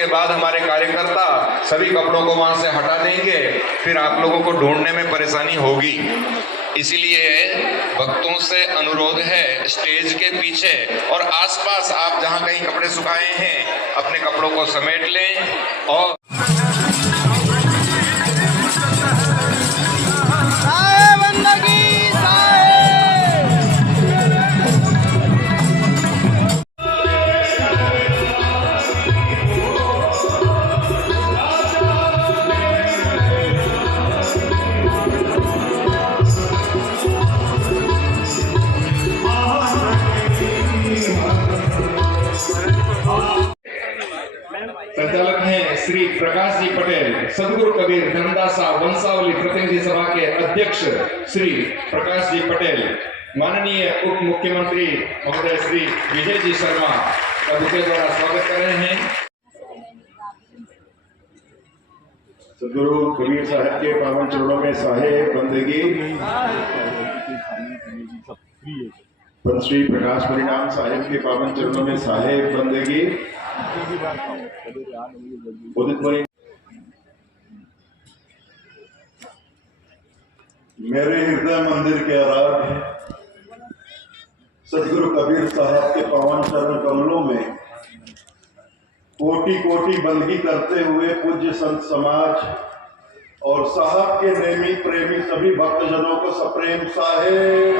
के बाद हमारे कार्यकर्ता सभी कपड़ों को वहां से हटा देंगे, फिर आप लोगों को ढूंढने में परेशानी होगी। इसीलिए भक्तों से अनुरोध है, स्टेज के पीछे और आसपास आप जहां कहीं कपड़े सुखाए हैं अपने कपड़ों को समेट लें। और संचालक हैं श्री प्रकाश जी पटेल, सदगुरु कबीर धर्मदासा वंशावली प्रतिनिधि सभा के अध्यक्ष श्री प्रकाश जी पटेल, माननीय उप मुख्यमंत्री महोदय श्री विजय जी शर्मा का बुके द्वारा स्वागत कर रहे हैं। सदगुरु कबीर साहब के पावन चरणों में साहेब बंदगी श्री प्रकाश परिणाम साहेब के पावन चरणों में साहेब बंदगी मेरे हृदय मंदिर के आराध्य सदगुरु कबीर साहब के पावन चरण कमलों में कोटि कोटि बंदगी करते हुए पूज्य संत समाज और साहब के नेमी प्रेमी सभी भक्तजनों को सप्रेम साहेब।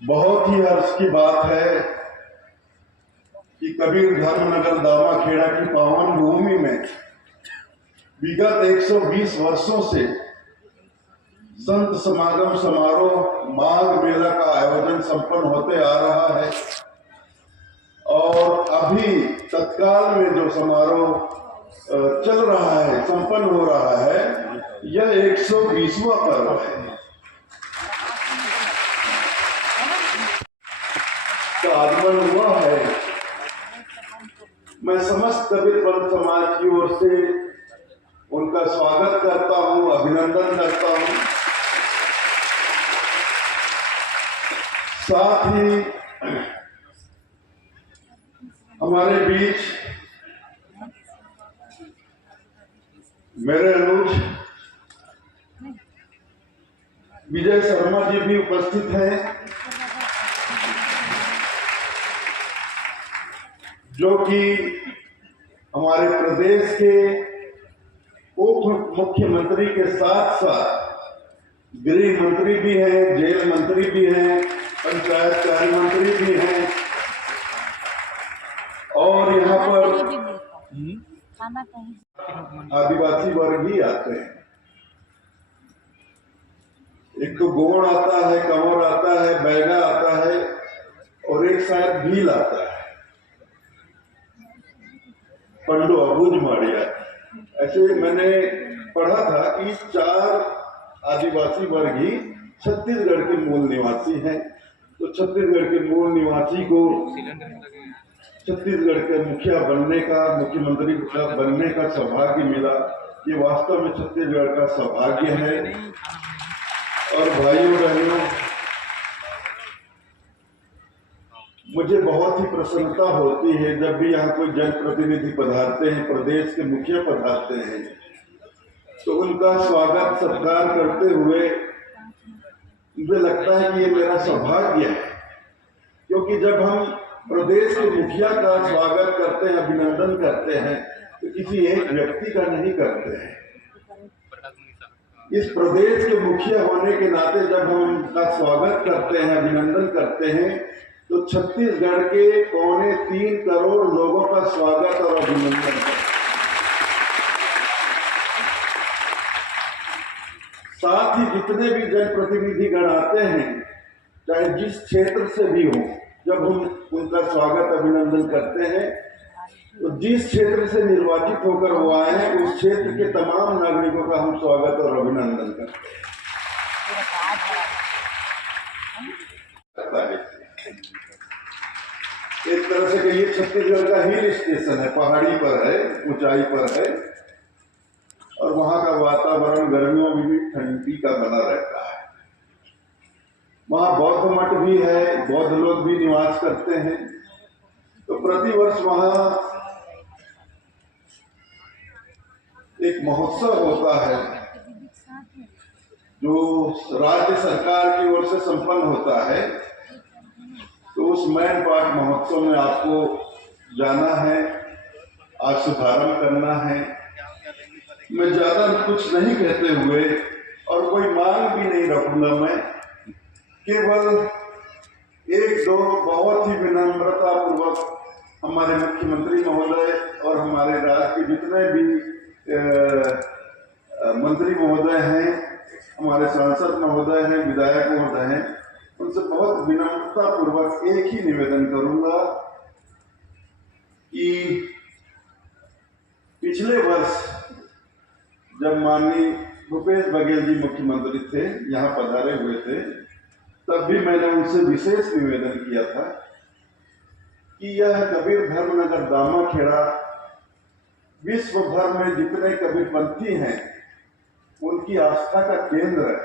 बहुत ही हर्ष की बात है कि कबीर धर्मनगर दामाखेड़ा की पावन भूमि में विगत 120 वर्षों से संत समागम समारोह माघ मेला का आयोजन संपन्न होते आ रहा है और अभी तत्काल में जो समारोह चल रहा है, संपन्न हो रहा है, यह 120वां पर्व है। का आगमन हुआ है। मैं समस्त कबीर पंथ समाज की ओर से उनका स्वागत करता हूं, अभिनंदन करता हूं। साथ ही हमारे बीच मेरे अनुज विजय शर्मा जी भी उपस्थित हैं, जो कि हमारे प्रदेश के उप मुख्यमंत्री के साथ साथ गृह मंत्री भी हैं, जेल मंत्री भी हैं, पंचायत कार्य मंत्री भी हैं और यहाँ पर आदिवासी वर्ग ही आते हैं। एक तो गोंड आता है, कंवर आता है, बैगा आता है और एक शायद भील आता है, पंडो अबूझ माड़िया। ऐसे मैंने पढ़ा था कि 4 आदिवासी वर्ग ही छत्तीसगढ़ के मूल निवासी हैं। तो छत्तीसगढ़ के मूल निवासी को छत्तीसगढ़ के मुखिया बनने का, मुख्यमंत्री बनने का सौभाग्य मिला। ये वास्तव में छत्तीसगढ़ का सौभाग्य है। और भाइयों बहनों, मुझे बहुत ही प्रसन्नता होती है जब भी यहाँ कोई जनप्रतिनिधि पधारते हैं, प्रदेश के मुखिया पधारते हैं, तो उनका स्वागत सत्कार करते हुए मुझे लगता है कि ये मेरा सौभाग्य है, क्योंकि जब हम प्रदेश के मुखिया का स्वागत करते हैं, अभिनंदन करते हैं, तो किसी एक व्यक्ति का नहीं करते हैं। इस प्रदेश के मुखिया होने के नाते जब हम उनका स्वागत करते हैं, अभिनंदन करते हैं, तो छत्तीसगढ़ के 3.25 करोड़ लोगों का स्वागत और अभिनंदन करते हैं। साथ ही जितने भी जनप्रतिनिधि गण आते हैं, चाहे जिस क्षेत्र से भी हो, जब हम उनका स्वागत अभिनंदन करते हैं, तो जिस क्षेत्र से निर्वाचित होकर वो आए हैं, उस क्षेत्र के तमाम नागरिकों का हम स्वागत और अभिनंदन करते हैं। एक तरह से कहिए छत्तीसगढ़ का हिल स्टेशन है, पहाड़ी पर है, ऊंचाई पर है और वहां का वातावरण गर्मियों में भी ठंडी का बना रहता है। वहां बौद्ध मठ भी है, बौद्ध लोग भी निवास करते हैं प्रतिवर्ष वहाँ एक महोत्सव होता है जो राज्य सरकार की ओर से संपन्न होता है। तो उस मैन पाट महोत्सव में आपको जाना है, आज शुभारंभ करना है। मैं ज्यादा कुछ नहीं कहते हुए और कोई मांग भी नहीं रखूंगा, मैं केवल एक दो बहुत ही विनम्रता पूर्वक हमारे मुख्यमंत्री महोदय और हमारे राज्य के जितने भी मंत्री महोदय हैं, हमारे सांसद महोदय हैं, विधायक महोदय हैं, उनसे बहुत विनम्रता पूर्वक एक ही निवेदन करूंगा कि पिछले वर्ष जब माननीय भूपेश बघेल जी मुख्यमंत्री थे, यहाँ पधारे हुए थे, तब भी मैंने उनसे विशेष निवेदन किया था कि यह कबीर धर्मनगर दामाखेड़ा विश्व भर में जितने कबीरपंथी हैं उनकी आस्था का केंद्र है।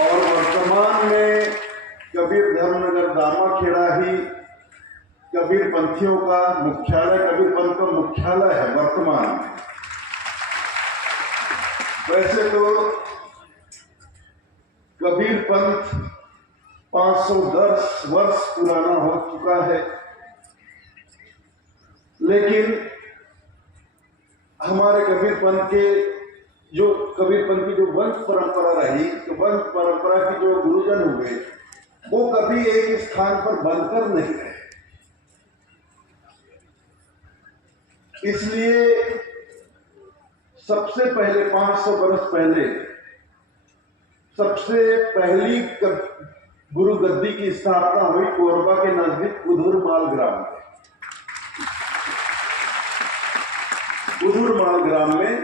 और वर्तमान में कबीर धर्मनगर दामाखेड़ा ही कबीरपंथियों का मुख्यालय, कबीरपंथ का मुख्यालय है वर्तमान में। वैसे तो कबीरपंथ 510 वर्ष पुराना हो चुका है, लेकिन हमारे कबीरपंथ की जो वंश परंपरा रही, तो वंश परंपरा की जो गुरुजन हुए वो कभी एक स्थान पर बंधकर नहीं रहे। इसलिए सबसे पहले 500 वर्ष पहले सबसे पहली गुरु गद्दी की स्थापना हुई कोरबा के नजदीक उधुरमाल ग्राम में। उधुरमाल ग्राम में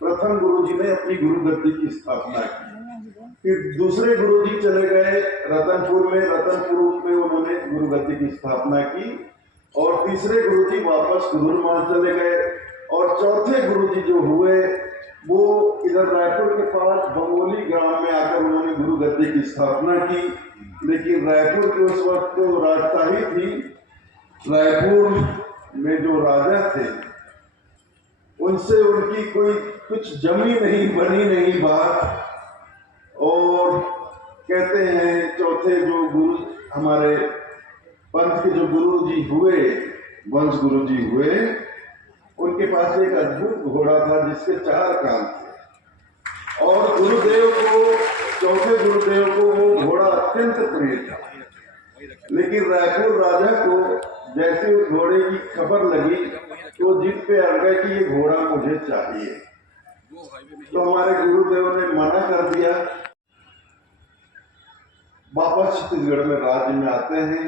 प्रथम गुरुजी ने अपनी गुरु गद्दी की स्थापना की। फिर दूसरे गुरुजी चले गए रतनपुर में उन्होंने गुरु गद्दी की स्थापना की। और तीसरे गुरुजी वापस उधुरमाल चले गए। और चौथे गुरुजी जो हुए वो इधर रायपुर के पास बंगोली ग्राम में आकर उन्होंने गुरु गद्दी की स्थापना की। लेकिन रायपुर के उस वक्त जो राजशाही थी, रायपुर में जो राजा थे, उनसे उनकी कोई कुछ जमी नहीं, बनी नहीं बात। और कहते हैं चौथे जो गुरु हमारे पंथ के जो गुरु जी हुए, वंश गुरु जी हुए, उनके पास एक अद्भुत घोड़ा था जिसके 4 कान थे। और गुरुदेव को, चौथे गुरुदेव को वो घोड़ा अत्यंत प्रिय था। लेकिन रायपुर राजा को जैसे उस घोड़े की खबर लगी तो जिद पे अड़ गए कि ये घोड़ा मुझे चाहिए। तो हमारे गुरुदेव ने मना कर दिया। वापस छत्तीसगढ़ में राज्य में आते हैं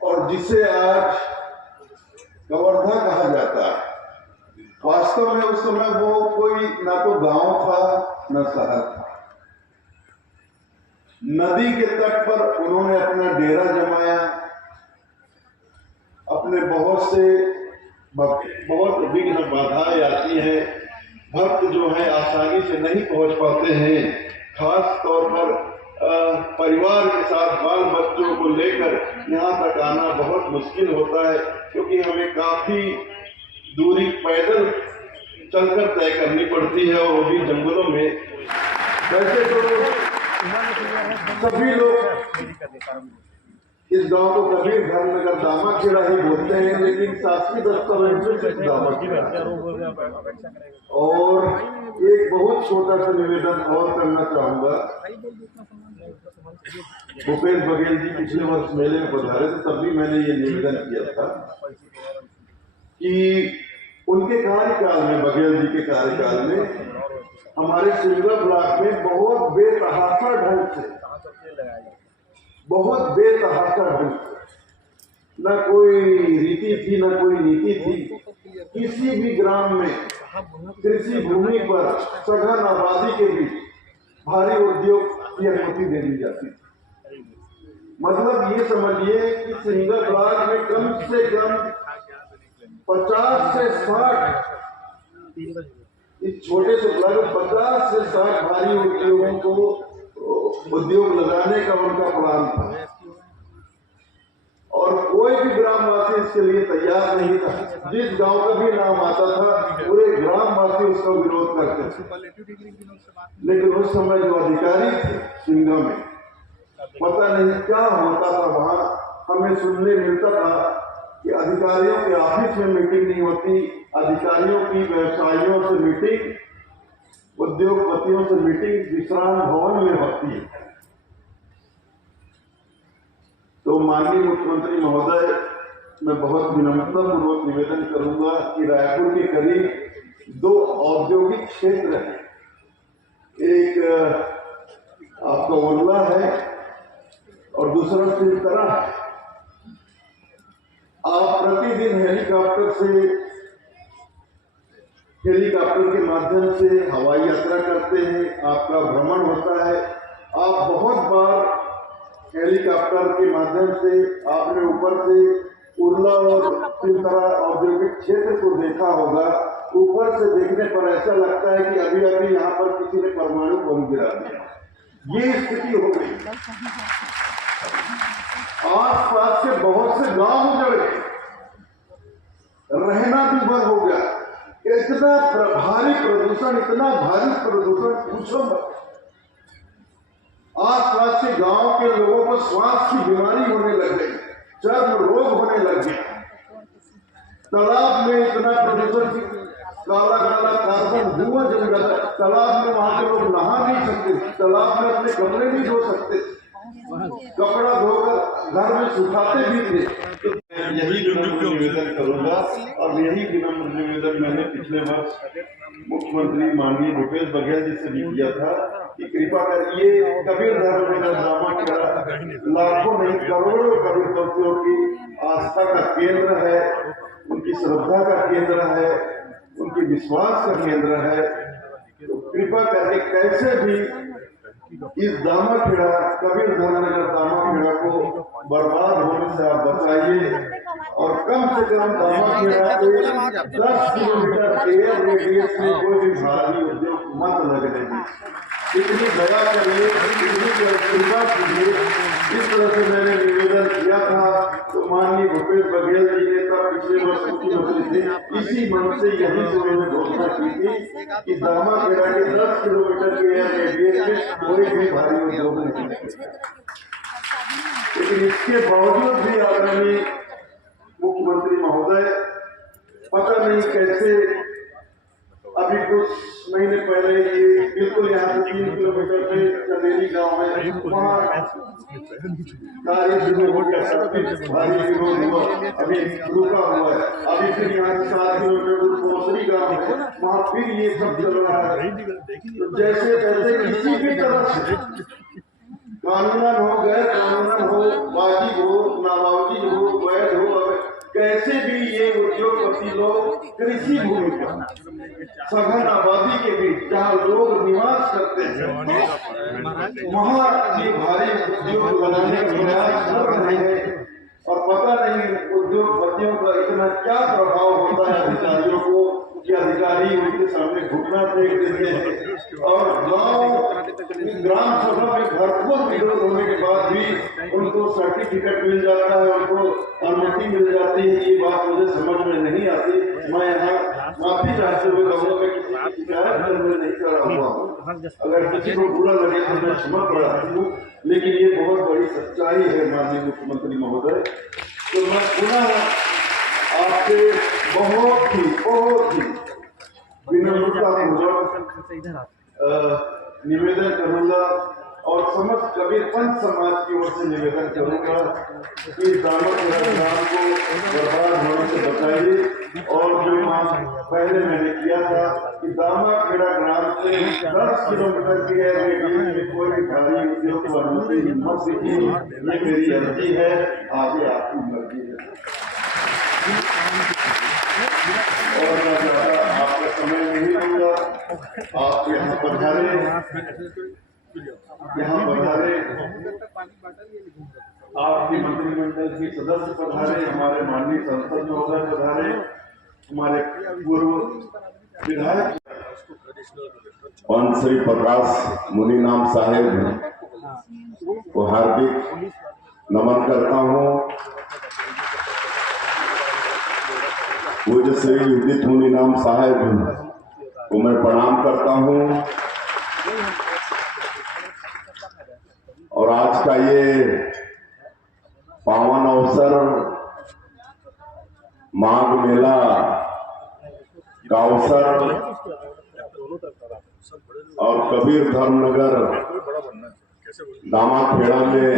और जिसे आज कवर्धा कहा जाता है, वास्तव में उस समय वो कोई ना तो गांव था न शहर था। नदी के तट पर उन्होंने अपना डेरा जमाया। अपने बहुत विघ्न बाधाएं आती हैं, भक्त जो है आसानी से नहीं पहुंच पाते हैं। खास तौर पर परिवार के साथ बाल बच्चों को लेकर यहाँ तक आना बहुत मुश्किल होता है, क्योंकि हमें काफी दूरी पैदल चलकर तय करनी पड़ती है, और वो भी जंगलों में। वैसे तो सभी लोग इस गांव को कबीर धर्मनगर दामाखेड़ा ही बोलते हैं, लेकिन शासकीय दस्तावेज में सिर्फ दामाखेड़ा। और एक बहुत छोटा सा निवेदन और करना चाहूंगा। भूपेश बघेल जी पिछले वर्ष मेले में पधारे थे, तब भी मैंने ये निवेदन किया था कि उनके कार्यकाल में, बघेल जी के कार्यकाल में, हमारे सिंगरा ब्लॉक में बहुत बेतहाशा ढंग से न कोई रीति थी न कोई नीति थी। किसी भी ग्राम में कृषि भूमि पर सघन आबादी के बीच भारी उद्योग की अनुमति दे दी जाती थी। मतलब ये समझिए कि सिंगल ब्लॉक में कम से कम 50 से 60, इस छोटे से ब्लॉक में 50 से 60 भारी उद्योगों को उद्योग लगाने का उनका प्लान था और कोई भी ग्रामवासी इसके लिए तैयार नहीं था। जिस गांव का भी नाम आता था पूरे ग्रामवासी उसका विरोध करते थे। लेकिन उस समय जो अधिकारी थे सिंगा में, पता नहीं क्या होता था वहां, हमें सुनने मिलता था कि अधिकारियों के ऑफिस में मीटिंग नहीं होती, अधिकारियों की व्यवसायियों से मीटिंग, उद्योगपतियों से मीटिंग विश्राम भवन में होती है। तो माननीय मुख्यमंत्री महोदय, मैं बहुत विनम्रता पूर्वक निवेदन करूंगा कि रायपुर के करीब 2 औद्योगिक क्षेत्र हैं। एक आपका उर्ला है और दूसरा सिलतरा है। आप प्रतिदिन हेलीकॉप्टर के माध्यम से हवाई यात्रा करते हैं, आपका भ्रमण होता है। आप बहुत बार हेलीकॉप्टर के माध्यम से आपने ऊपर से उर्ला और सिलतरा औद्योगिक क्षेत्र को देखा होगा। ऊपर से देखने पर ऐसा लगता है कि अभी अभी यहाँ पर किसी ने परमाणु बम गिरा दिया। ये स्थिति हो गई। आसपास के बहुत से गांव उजड़ गए, रहना भी बंद हो गया। इतना भारी प्रदूषण पूछो मत। आसपास के गांव के लोगों को श्वास की बीमारी होने लग गई, चर्म रोग होने लग गया। तालाब में इतना प्रदूषण, काला काला कार्बन धुआं जम जाता। तालाब में वहां के लोग नहा नहीं सकते, तालाब में अपने कपड़े नहीं धो सकते, कपड़ा धोकर घर में सुखाते भी थे। तो यही विनम्र निवेदन करूंगा और यही विनम्र निवेदन मैंने पिछले वर्ष मुख्यमंत्री माननीय भूपेश बघेल जी से भी किया था कि कृपा कर ये कबीर धर्म में ड्रामा करा, लाखों नहीं करोड़ों कबीर भक्तों की आस्था का केंद्र है, उनकी श्रद्धा का केंद्र है, उनके विश्वास का केंद्र है। तो कृपा करके कैसे भी इस दामाखेड़ा, कबीर धर्मनगर दामाखेड़ा को बर्बाद होने से आप बचाइए और कम से कम दामाखेड़ा के 10 किलोमीटर एयर रेडियस में कोई भी भारी उद्योग मत लगने दें। इतनी दया करिए, इतनी कृपा कीजिए। इस तरह से मैंने निवेदन किया था तो माननीय भूपेश बघेल जी ने तब पिछले वर्ष मुख्यमंत्री थे, इसी मन से यही से उन्होंने घोषणा की थी कि दामाखेड़ा के 10 किलोमीटर के एयर रेडियस में कोई भी भारी उद्योग नहीं। लेकिन इसके बावजूद भी आदरणीय मुख्यमंत्री महोदय पता नहीं कैसे अभी कुछ महीने पहले ये बिल्कुल यहाँ से 3 किलोमीटर पे चंदेरी गांव है, वहाँ कार्य शुरू हो गया, सब भारी विरोध हुआ, अभी रुका हुआ है। अभी फिर यहाँ से 7 किलोमीटर दूर कोसरी गांव है, वहाँ फिर ये सब चल रहा है। तो जैसे तैसे किसी भी तरह से कानूनन हो, गैर कानूनन हो, बाजी हो, नाबाजी हो, वैध हो, कैसे भी ये उद्योगपति लोग कृषि भूमि पर सघन आबादी के बीच जहाँ लोग निवास करते हैं वहाँ ये भारी उद्योग बनाने का प्रयास कर रहे हैं। और पता नहीं उद्योगपतियों का इतना क्या प्रभाव होता है अधिकारियों को कि अधिकारी उनके सामने घुटना टेक देते हैं और ग्राम सभा में भरपूर विरोध होने के बाद भी उनको सर्टिफिकेट मिल जाता है, उनको अनुमति मिल जाती है। ये बात मुझे समझ में नहीं आती। मैं यहाँ माफी चाहते हुए कहूँगा मैं किसी की शिकायत करने नहीं कर रहा हुआ, अगर किसी को बुरा लगे तो मैं क्षमा प्रार्थी हूँ, लेकिन ये बहुत बड़ी सच्चाई है माननीय मुख्यमंत्री महोदय। तो मैं पुनः आपसे बहुत ही विनम्रता पूर्वक निवेदन करूंगा और समस्त कबीर पंथ समाज की ओर से निवेदन करूंगा कि दामाखेड़ा ग्राम को बर्बाद होने से बचाइए। और जो पहले मैंने किया था कि दामाखेड़ा ग्राम से 10 किलोमीटर के रेडियस में कोई भी भारी उद्योग को अनुमति मत दीजिए, ये मेरी अर्जी है, आगे आपकी मर्जी है। और मैं ज्यादा आपका समय नहीं लूंगा, आप यहाँ पधारे, आपके मंत्रिमंडल के सदस्य पधारे, हमारे माननीय सांसद महोदय पधारे, हमारे पूर्व विधायक पंत श्री प्रकाश मुनि नाम साहेब को हार्दिक नमन करता हूँ। पूज्य श्री उदित मुनि नाम साहेब को मैं प्रणाम करता हूँ और आज का ये पावन अवसर माघ मेला का अवसर और कबीर धर्मनगर दामाखेड़ा में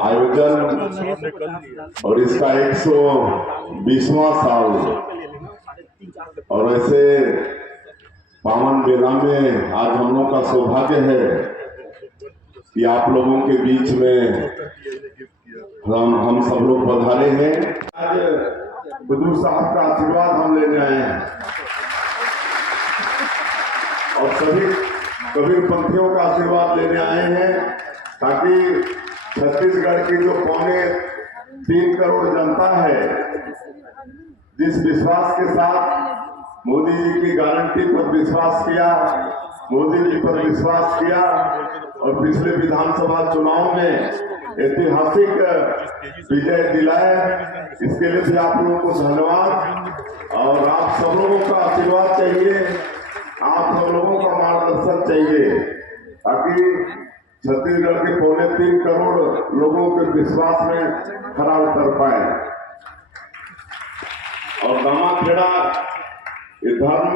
आयोजन और इसका 120वां साल और वैसे पावन मेला में आज हम लोगों का सौभाग्य है कि आप लोगों के बीच में हम सब लोग पधारे हैं। आज हुजूर साहब का आशीर्वाद हम लेने आए हैं और सभी कबीर पंथियों का आशीर्वाद लेने आए हैं ताकि छत्तीसगढ़ की जो 3.25 करोड़ जनता है, जिस विश्वास के साथ मोदी जी की गारंटी पर विश्वास किया, मोदी जी पर विश्वास किया और पिछले विधानसभा चुनाव में ऐतिहासिक विजय दिलाए, इसके लिए भी आप लोगों को धन्यवाद। और आप सब लोगों का आशीर्वाद चाहिए, आप सब लोगों का मार्गदर्शन चाहिए ताकि छत्तीसगढ़ के 3.25 करोड़ लोगों के विश्वास में खरा उतर पाए। और दामाखेड़ा ये धर्म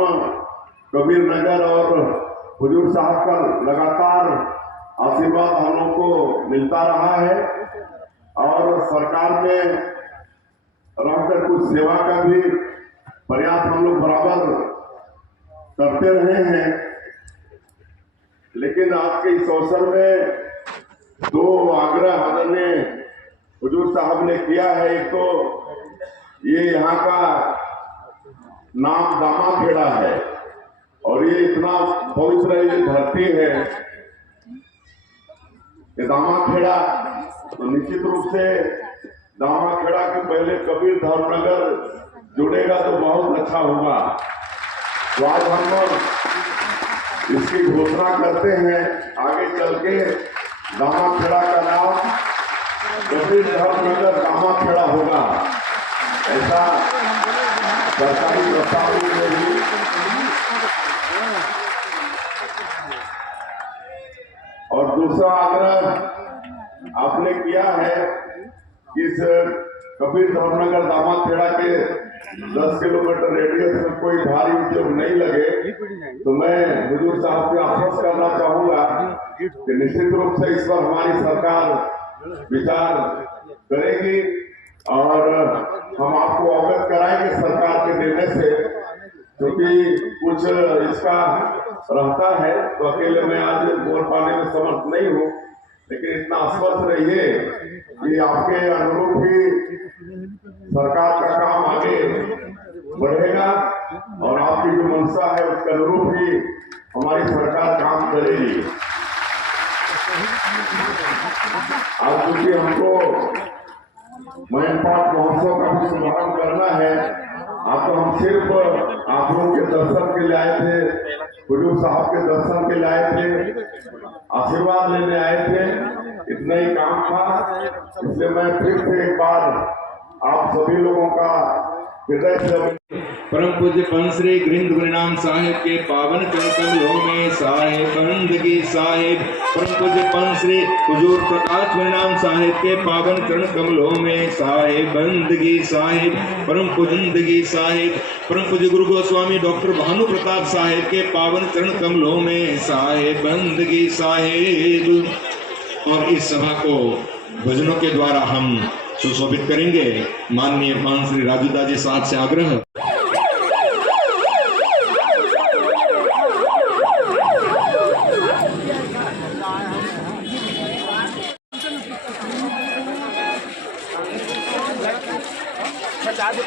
कबीर नगर और हुजूर साहब का लगातार आशीर्वाद हम लोग को मिलता रहा है और सरकार में रहकर कुछ सेवा का भी प्रयास हम लोग बराबर करते रहे हैं। लेकिन आज के इस अवसर में 2 आग्रह आदरणीय हुजूर साहब ने किया है। एक तो ये यहाँ का नाम दामाखेड़ा है और ये इतना पवित्र ये धरती है ये दामाखेड़ा, तो निश्चित रूप से दामाखेड़ा के पहले कबीर धर्मनगर जुड़ेगा तो बहुत अच्छा होगा। तो आज हम इसकी घोषणा करते हैं, आगे चल के दामाखेड़ा का नाम कबीर धर्मनगर दामाखेड़ा होगा, ऐसा सरकारी प्रस्ताव में। और दूसरा आग्रह आपने किया है कि इस कबीर धर्मनगर दामाखेड़ा के 10 किलोमीटर रेडियस में कोई भारी उद्योग नहीं लगे, तो मैं हुजूर साहब को आश्वस्त करना चाहूंगा कि निश्चित रूप से इस पर हमारी सरकार विचार करेगी और हम आपको अवगत कराएंगे सरकार के निर्णय से, क्योंकि कुछ इसका रहता है तो अकेले मैं आज बोल पाने में समर्थ नहीं हूँ, लेकिन इतना आश्वस्त रहिए कि आपके अनुरूप ही सरकार का काम आगे बढ़ेगा और आपकी जो मंशा है उसके अनुरूप ही हमारी सरकार काम करेगी। आज क्योंकि हमको महिपाट महोत्सव का भी शुभारंभ करना है, आप तो हम सिर्फ आप लोगों के दर्शन के लिए आए थे, हुजूर साहब के दर्शन के लिए आए थे, आशीर्वाद लेने आए थे, इतना ही काम था। इसलिए मैं फिर से एक बार आप सभी लोगों का हृदय से परम पूज्य पंच श्री गृहिंद गुरुनाम साहिब के पावन चरण कमलों में साहिब बंदगी साहिब, परम पूज्य पंच श्री हुजूर प्रकाश गुरुनाम साहिब के पावन चरण कमलों में साहिब बंदगी साहिब, परम पूजनदगी साहिब, परम पूज्य गुरु गोस्वामी डॉक्टर भानु प्रताप साहिब के पावन चरण कमलों में साहिब बंदगी साहिब। और इस सभा को भजनों के द्वारा हम सुशोभित करेंगे। माननीय पान श्री राजूदा जी साहब से आग्रह। बता दो।